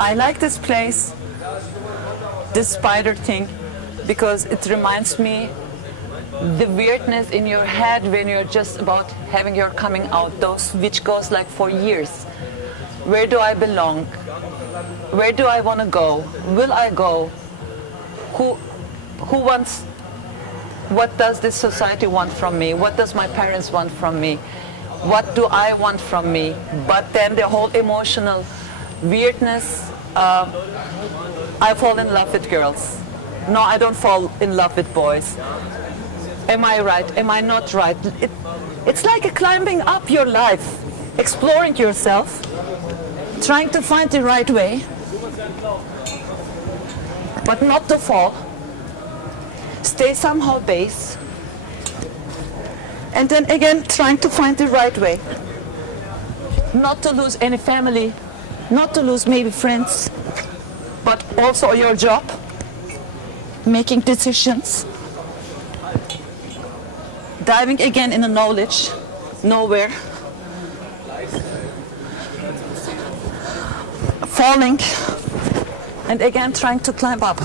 I like this place, this spider thing, because it reminds me the weirdness in your head when you're just about having your coming out, those which goes like for years. Where do I belong? Where do I want to go? Will I go? Who wants? What does this society want from me? What does my parents want from me? What do I want from me? But then the whole emotional weirdness, I fall in love with girls. No, I don't fall in love with boys. Am I right? Am I not right? It's like a climbing up your life, exploring yourself, trying to find the right way, but not to fall. Stay somehow base, and then again trying to find the right way. Not to lose any family, not to lose maybe friends, but also your job, making decisions, diving again in the knowledge, nowhere, falling, and again trying to climb up.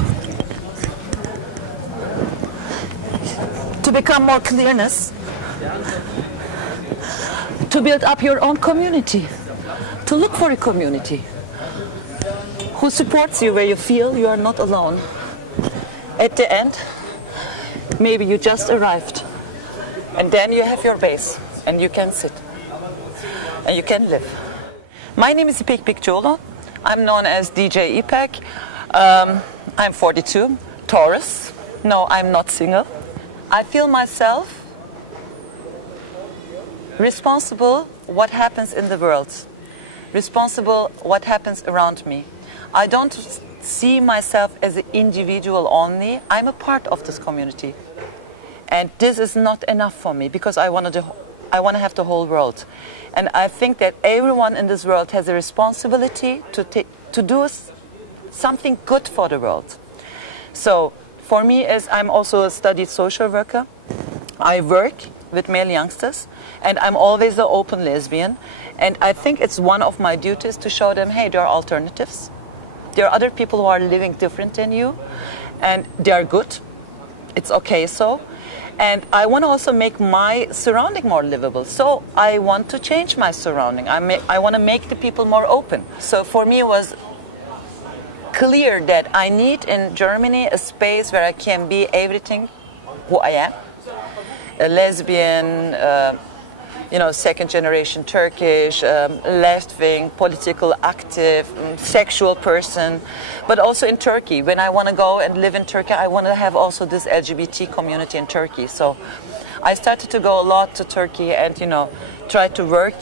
To become more clearness, to build up your own community, to look for a community who supports you where you feel you are not alone. At the end, maybe you just arrived, and then you have your base, and you can sit, and you can live. My name is Ipek. I'm known as DJ Ipek. I'm 42, Taurus. No, I'm not single. I feel myself responsible what happens in the world, responsible what happens around me. I don't see myself as an individual only. I'm a part of this community. And this is not enough for me because I want to have the whole world. And I think that everyone in this world has a responsibility to do something good for the world. So for me, as I'm also a studied social worker, I work with male youngsters, and I'm always an open lesbian. And I think it's one of my duties to show them, hey, there are alternatives. There are other people who are living different than you, and they are good. It's okay so. And I want to also make my surrounding more livable. So I want to change my surrounding. I want to make the people more open. So for me, it was clear that I need in Germany a space where I can be everything who I am. A lesbian, second generation Turkish, left-wing, political active, sexual person. But also in Turkey, when I want to go and live in Turkey, I want to have also this LGBT community in Turkey. So I started to go a lot to Turkey and, try to work.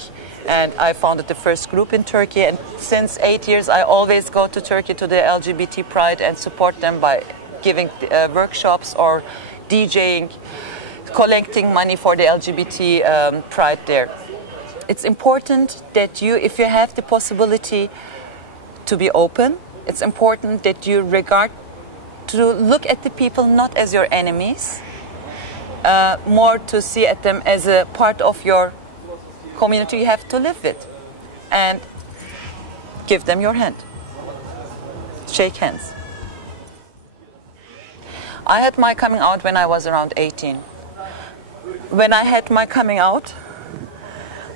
And I founded the first group in Turkey. And since 8 years, I always go to Turkey to the LGBT Pride and support them by giving workshops or DJing, collecting money for the LGBT Pride there. It's important that if you have the possibility to be open, it's important that you to look at the people not as your enemies, more to see at them as a part of your community you have to live with, and give them your hand. Shake hands. I had my coming out when I was around 18. When I had my coming out,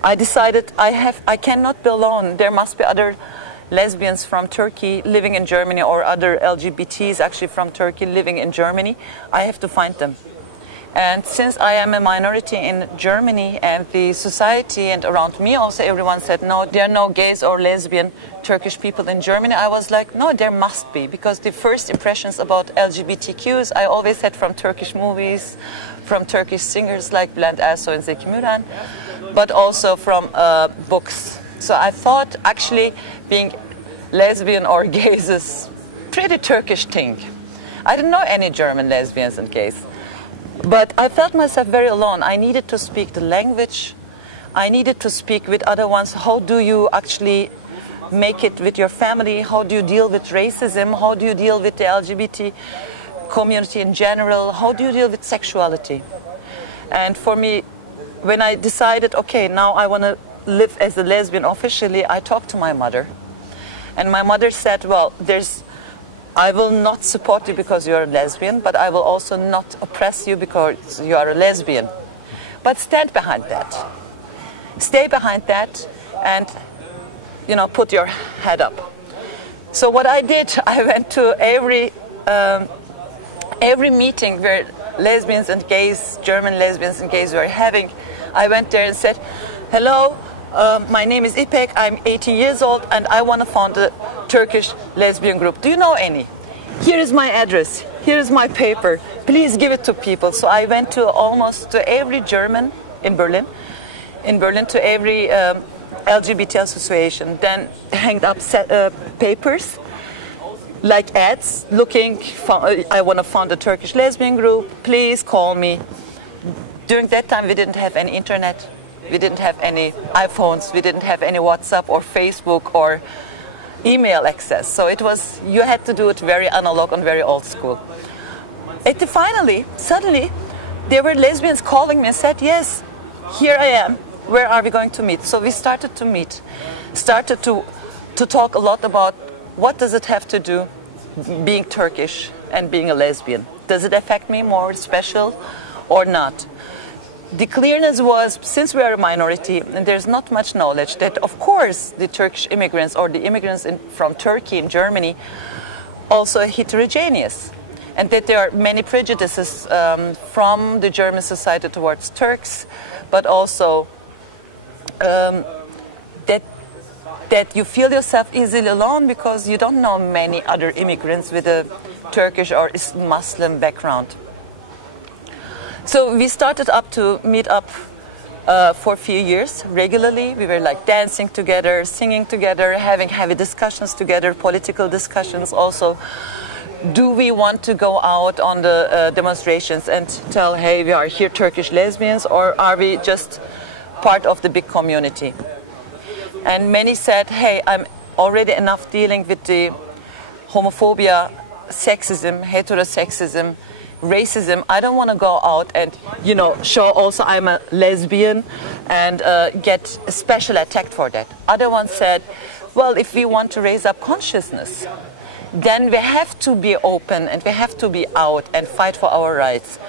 I decided I cannot be alone. There must be other lesbians from Turkey living in Germany, or other LGBTs actually from Turkey living in Germany. I have to find them. And since I am a minority in Germany, and the society and around me also everyone said, no, there are no gays or lesbian Turkish people in Germany, I was like, no, there must be. Because the first impressions about LGBTQs I always had from Turkish movies, from Turkish singers like Bülent Ersoy and Zeki Müren, but also from books. So I thought actually being lesbian or gays is a pretty Turkish thing. I didn't know any German lesbians and gays. But I felt myself very alone. I needed to speak the language. I needed to speak with other ones. How do you actually make it with your family? How do you deal with racism? How do you deal with the LGBT community in general? How do you deal with sexuality? And for me, when I decided, okay, now I want to live as a lesbian officially, I talked to my mother. And my mother said, well, I will not support you because you're a lesbian, but I will also not oppress you because you are a lesbian. But stand behind that. Stay behind that and, you know, put your head up. So what I did, I went to every meeting where lesbians and gays, German lesbians and gays were having. I went there and said, hello, my name is Ipek, I'm 80 years old and I want to found a Turkish lesbian group. Do you know any? Here is my address, here is my paper, please give it to people. So I went to almost to every German in Berlin to every LGBT association, then hanged up papers like ads looking for, I want to found a Turkish lesbian group, please call me. During that time we didn't have any internet, we didn't have any iPhones, we didn't have any WhatsApp or Facebook or email access. So it was, you had to do it very analog and very old school. Finally, suddenly, there were lesbians calling me and said, yes, here I am, where are we going to meet? So we started to meet, started to talk a lot about what does it have to do being Turkish and being a lesbian. Does it affect me more special or not? The clearness was, since we are a minority and there's not much knowledge, that of course the Turkish immigrants or the immigrants from Turkey and Germany also heterogeneous, and that there are many prejudices from the German society towards Turks, but also that you feel yourself easily alone because you don't know many other immigrants with a Turkish or Muslim background. So we started up to meet up for a few years regularly. We were like dancing together, singing together, having heavy discussions together, political discussions also. Do we want to go out on the demonstrations and tell, hey, we are here Turkish lesbians, or are we just part of the big community? And many said, hey, I'm already enough dealing with the homophobia, sexism, heterosexism, racism. I don't want to go out and, you know, show also I'm a lesbian and get special attacked for that. Other ones said, well, if we want to raise up consciousness, then we have to be open and we have to be out and fight for our rights.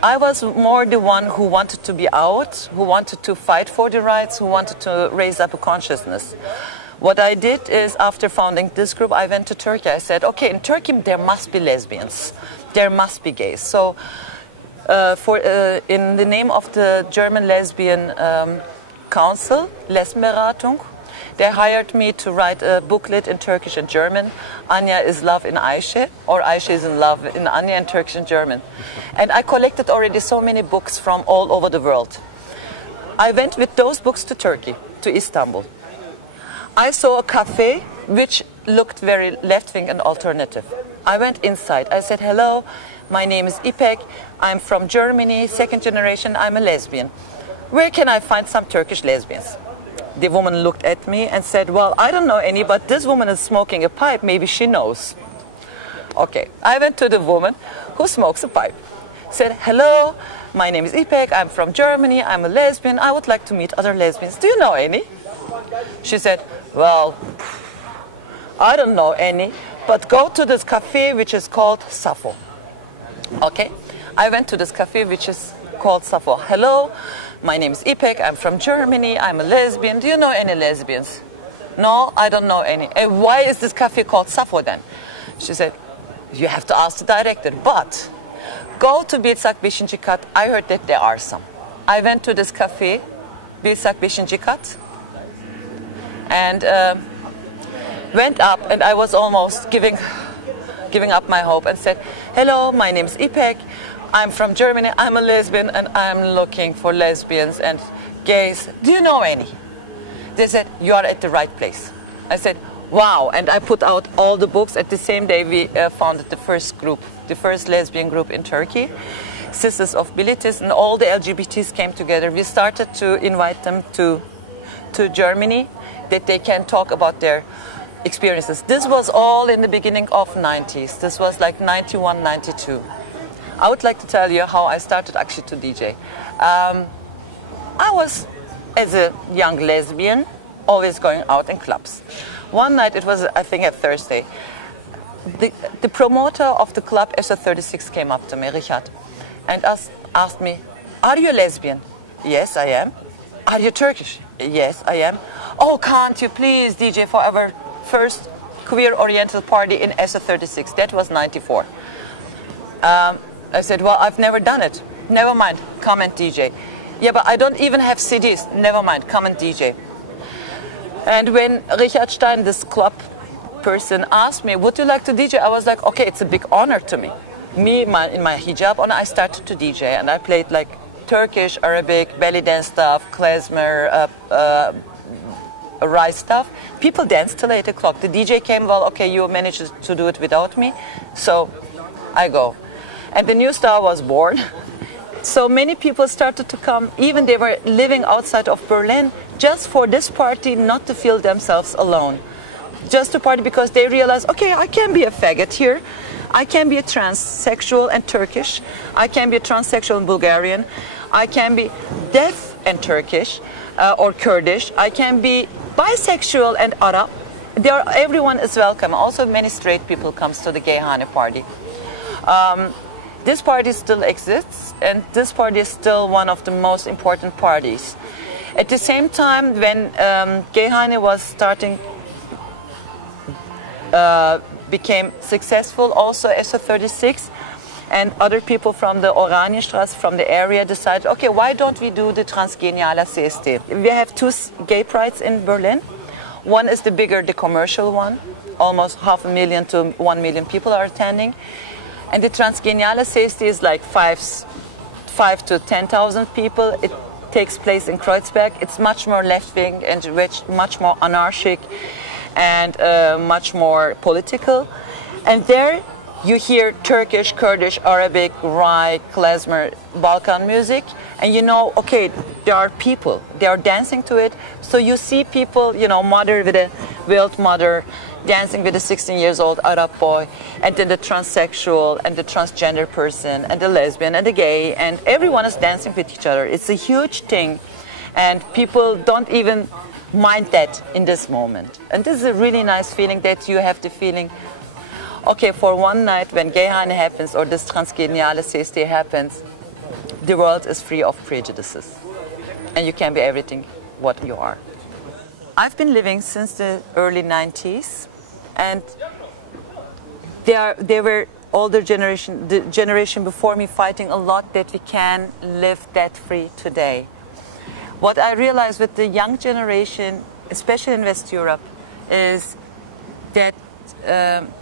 I was more the one who wanted to be out, who wanted to fight for the rights, who wanted to raise up a consciousness. What I did is, after founding this group, I went to Turkey. I said, okay, in Turkey there must be lesbians, there must be gays. So in the name of the German Lesbian Council, Lesbenberatung, they hired me to write a booklet in Turkish and German. Anya is love in Ayşe, or Ayşe is in love in Anya, in Turkish and German. And I collected already so many books from all over the world. I went with those books to Turkey, to Istanbul. I saw a cafe which looked very left-wing and alternative. I went inside. I said, hello, my name is Ipek. I'm from Germany, second generation. I'm a lesbian. Where can I find some Turkish lesbians? The woman looked at me and said, well, I don't know any, but this woman is smoking a pipe. Maybe she knows. Okay, I went to the woman who smokes a pipe. Said, hello, my name is Ipek. I'm from Germany. I'm a lesbian. I would like to meet other lesbians. Do you know any? She said, well, I don't know any, but go to this cafe which is called Safo. Okay, I went to this cafe which is called Safo. Hello, my name is Ipek, I'm from Germany, I'm a lesbian. Do you know any lesbians? No, I don't know any. And why is this cafe called Safo then? She said, you have to ask the director, but go to Bilsak 5. Kat. I heard that there are some. I went to this cafe, Bilsak 5. Kat, and went up, and I was almost giving up my hope and said, hello, my name is Ipek, I'm from Germany, I'm a lesbian, and I'm looking for lesbians and gays. Do you know any? They said, you are at the right place. I said, wow, and I put out all the books. At the same day, we founded the first group, the first lesbian group in Turkey, Sisters of Bilitis, and all the LGBTs came together. We started to invite them to Germany, that they can talk about their experiences. This was all in the beginning of 90s. This was like 91, 92. I would like to tell you how I started actually to DJ. I was, as a young lesbian, always going out in clubs. One night, it was, I think, a Thursday, the promoter of the club SO36 came up to me, Richard, and asked me, "Are you a lesbian?" "Yes, I am." "Are you Turkish?" "Yes, I am." "Oh, can't you please DJ for our first queer oriental party in SO36? That was 94. I said, "Well, I've never done it." "Never mind, come and DJ." "Yeah, but I don't even have CDs." "Never mind, come and DJ." And when Richard Stein, this club person, asked me, "Would you like to DJ?" I was like, okay, it's a big honor to me. In my hijab on, I started to DJ, and I played like Turkish, Arabic, belly dance stuff, klezmer, rice stuff. People danced till 8 o'clock. The DJ came, well, okay, you managed to do it without me, so I go. And the new star was born. So many people started to come, even they were living outside of Berlin, just for this party, not to feel themselves alone. Just to party because they realized, okay, I can be a faggot here. I can be a transsexual and Turkish. I can be a transsexual and Bulgarian. I can be deaf and Turkish or Kurdish. I can be bisexual and Arab. Everyone is welcome. Also, many straight people comes to the Gay Hane party. This party still exists, and this party is still one of the most important parties. At the same time, when Gay Hane was starting, became successful, also SO36 and other people from the Oranienstraße, from the area, decided, okay, why don't we do the Transgeniale CSD? We have two gay prides in Berlin. One is the bigger, the commercial one. Almost 500,000 to 1 million people are attending. And the Transgeniale CSD is like 5 to 10,000 people. It takes place in Kreuzberg. It's much more left-wing and much more anarchic and much more political. And there you hear Turkish, Kurdish, Arabic, Rai, klezmer, Balkan music, and you know, okay, there are people, they are dancing to it. So you see people, you know, mother with a veiled mother, dancing with a 16-year-old Arab boy, and then the transsexual and the transgender person and the lesbian and the gay, and everyone is dancing with each other. It's a huge thing, and people don't even mind that in this moment. And this is a really nice feeling, that you have the feeling, okay, for one night when Gay Hane happens or this Transgeniale CSD happens, the world is free of prejudices. And you can be everything what you are. I've been living since the early 90s, and they were older generation, the generation before me, fighting a lot that we can live that free today. What I realized with the young generation, especially in West Europe, is that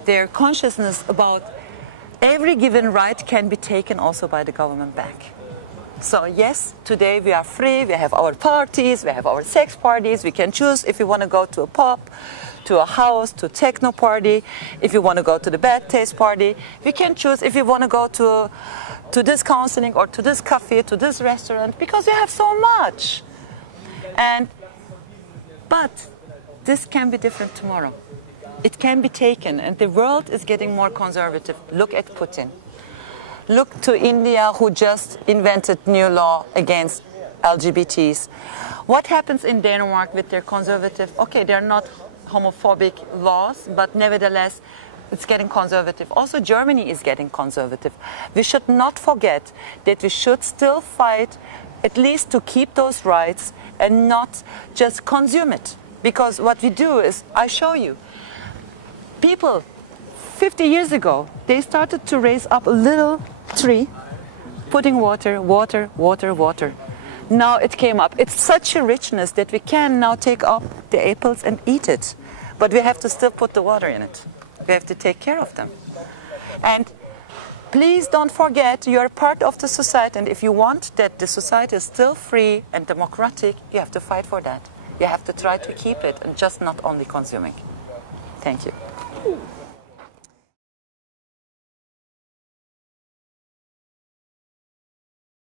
their consciousness about every given right can be taken also by the government back. So yes, today we are free, we have our parties, we have our sex parties, we can choose if we want to go to a pub, to a house, to a techno party, if you want to go to the bad taste party, we can choose if you want to go to this counseling or to this cafe, to this restaurant, because we have so much. But this can be different tomorrow. It can be taken, and the world is getting more conservative. Look at Putin. Look to India, who just invented new law against LGBTs. What happens in Denmark with their conservative, okay, they're not homophobic laws, but nevertheless, it's getting conservative. Also, Germany is getting conservative. We should not forget that we should still fight at least to keep those rights and not just consume it. Because what we do is, I show you, people 50 years ago, they started to raise up a little tree, putting water, water, water, water. Now it came up. It's such a richness that we can now take up the apples and eat it. But we have to still put the water in it. We have to take care of them. And please don't forget, you're part of the society, and if you want that the society is still free and democratic, you have to fight for that. You have to try to keep it and just not only consuming. Thank you.